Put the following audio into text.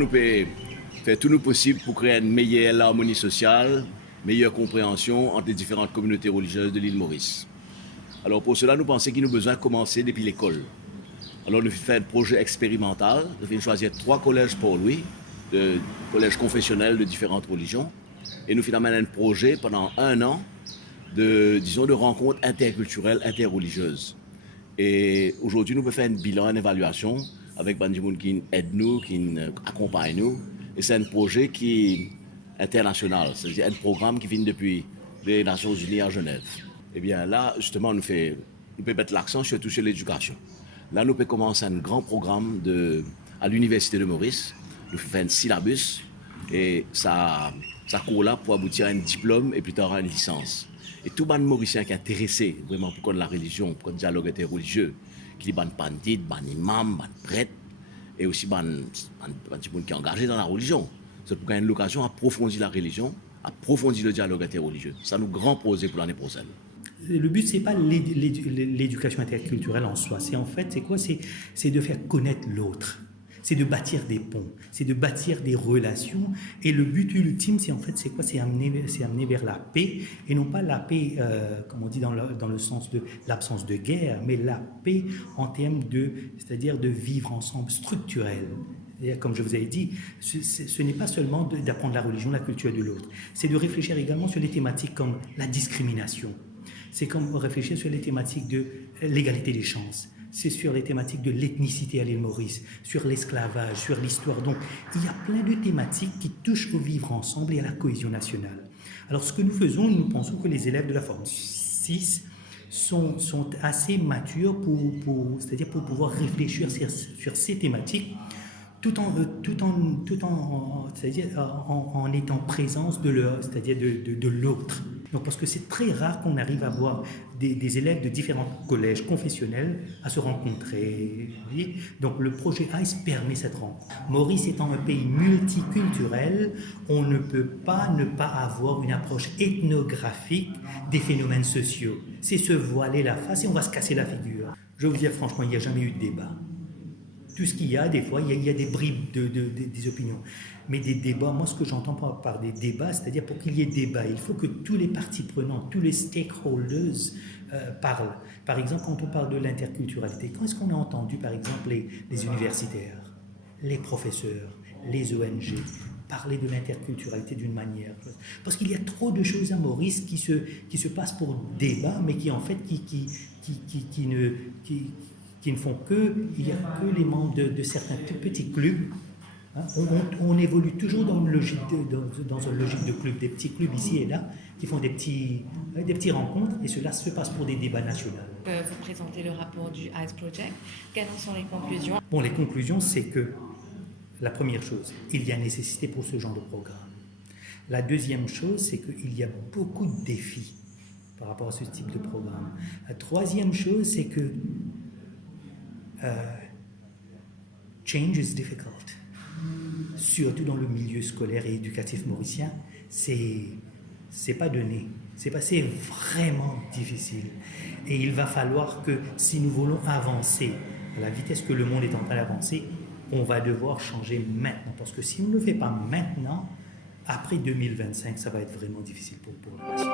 Nous pouvons faire tout nous possible pour créer une meilleure harmonie sociale, meilleure compréhension entre les différentes communautés religieuses de l'île Maurice. Alors pour cela, nous pensons qu'il nous besoin de commencer depuis l'école. Alors nous faisons un projet expérimental, nous faisons choisir 3 collèges pour lui, de collèges confessionnels de différentes religions, et nous faisons un projet pendant 1 an de rencontres interculturelles, interreligieuses. Et aujourd'hui, nous pouvons faire un bilan, une évaluation avec Banjimoun qui aide nous, qui accompagne nous. Et c'est un projet qui est international, c'est-à-dire un programme qui vient depuis les Nations Unies à Genève. Et bien là, justement, nous pouvons mettre l'accent surtout sur l'éducation. Là, nous pouvons commencer un grand programme à l'Université de Maurice. Nous faisons un syllabus et ça court là pour aboutir à un diplôme et plus tard à une licence. Et tout le monde mauricien qui est intéressé vraiment pour la religion, pour le dialogue interreligieux, qui est ban pandit, ban imam, ban prêtre, et aussi ban qui est engagé dans la religion. C'est pour gagner l'occasion d'approfondir la religion, approfondir le dialogue interreligieux. Ça nous grand projet pour l'année prochaine. Le but, c'est pas l'éducation interculturelle en soi. C'est en fait, c'est quoi? C'est de faire connaître l'autre. C'est de bâtir des ponts. C'est de bâtir des relations. Et le but ultime, c'est en fait, c'est quoi? C'est amener vers la paix. Et non pas la paix, comme on dit dans le sens de l'absence de guerre, mais la paix en termes c'est-à-dire de vivre ensemble structurel. Comme je vous avais dit, ce n'est pas seulement d'apprendre la religion, la culture de l'autre. C'est de réfléchir également sur les thématiques comme la discrimination. C'est comme réfléchir sur les thématiques de l'égalité des chances. C'est sur les thématiques de l'ethnicité à l'île Maurice, sur l'esclavage, sur l'histoire. Donc, il y a plein de thématiques qui touchent au vivre ensemble et à la cohésion nationale. Alors, ce que nous faisons, nous pensons que les élèves de la forme 6 sont assez matures c'est-à-dire pour pouvoir réfléchir sur ces thématiques tout en étant présence c'est-à-dire de l'autre. Donc, parce que c'est très rare qu'on arrive à voir des élèves de différents collèges confessionnels à se rencontrer. Donc, le projet ICE permet cette rencontre. Maurice étant un pays multiculturel, on ne peut pas ne pas avoir une approche ethnographique des phénomènes sociaux. C'est se voiler la face et on va se casser la figure. Je vais vous dire franchement, il n'y a jamais eu de débat. Tout ce qu'il y a, des fois, il y a des bribes des opinions. Mais des débats, moi, ce que j'entends par des débats, c'est-à-dire pour qu'il y ait débat, il faut que tous les parties prenantes, tous les stakeholders parlent. Par exemple, quand on parle de l'interculturalité, quand est-ce qu'on a entendu, par exemple, les universitaires, les professeurs, les ONG parler de l'interculturalité d'une manière? Parce qu'il y a trop de choses à Maurice qui se passent pour débat, mais qui, en fait, qui ne font il n'y a que les membres de certains petits clubs. Hein, on évolue toujours dans une logique de club, des petits clubs ici et là, qui font des petits rencontres, et cela se passe pour des débats nationaux. Vous présentez le rapport du ICE Project. Quelles sont les conclusions? Bon, les conclusions, c'est que la première chose, il y a nécessité pour ce genre de programme. La deuxième chose, c'est qu'il y a beaucoup de défis par rapport à ce type de programme. La troisième chose, c'est que change is difficult. Surtout dans le milieu scolaire et éducatif mauricien, c'est pas donné. C'est vraiment difficile. Et il va falloir que si nous voulons avancer à la vitesse que le monde est en train d'avancer, on va devoir changer maintenant. Parce que si on ne le fait pas maintenant, après 2025, ça va être vraiment difficile pour la nation.